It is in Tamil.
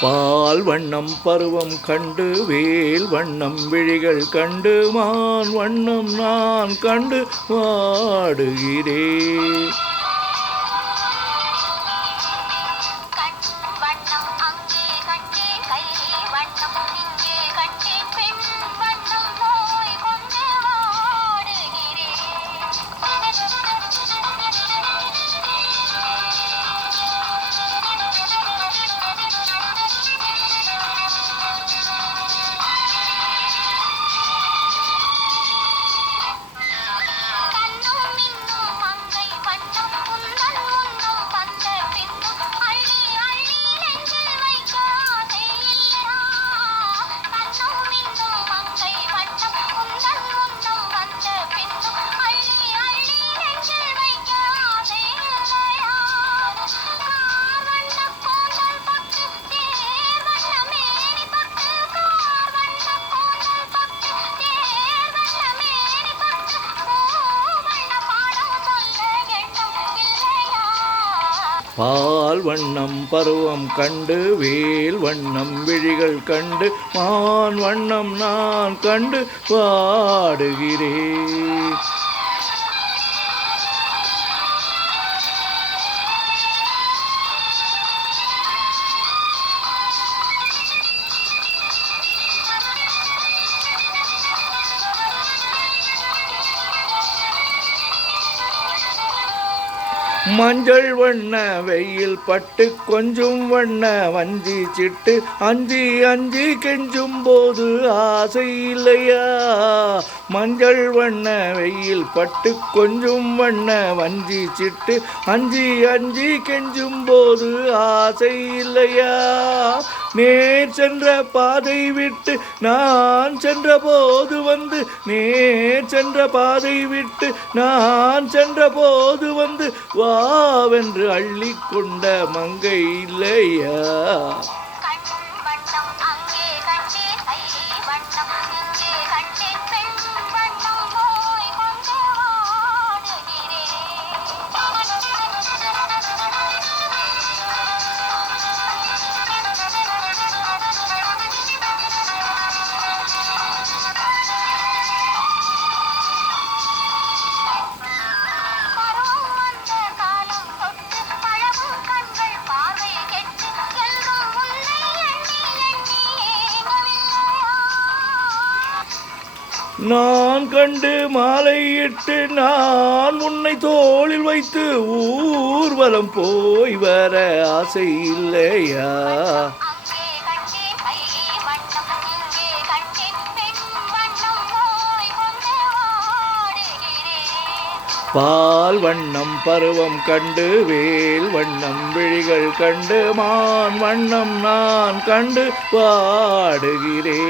பால் வண்ணம் பருவம் கண்டு வேல் வண்ணம் விழிகள் கண்டு மான் வண்ணம் நான் கண்டு வாடுகிறேன். பால் வண்ணம் பருவம் கண்டு வேல் வண்ணம் விழிகள் கண்டு மான் வண்ணம் நான் கண்டு வாடுகிறேன். மஞ்சள் வண்ண வெயில் பட்டு கொஞ்சம் வண்ண வஞ்சி சிட்டு அஞ்சி அஞ்சி கெஞ்சும் போது ஆசை இல்லையா? மஞ்சள் வண்ண வெயில் பட்டு கொஞ்சம் வண்ண வஞ்சி சிட்டு அஞ்சி அஞ்சி கெஞ்சும் போது ஆசை இல்லையா? நேர் சென்ற பாதை விட்டு நான் சென்ற போது வந்து, நேர் சென்ற பாதை விட்டு நான் சென்ற போது வந்து வாவென்று அள்ளிக்கொண்ட மங்கை இல்லையா? நான் கண்டு மாலையிட்டு நான் உன்னை தோளில் வைத்து ஊர்வலம் போய் வர ஆசை இல்லையா? பால் வண்ணம் பருவம் கண்டு வேல் வண்ணம் விழிகள் கண்டு மான் வண்ணம் நான் கண்டு வாடுகிறேன்.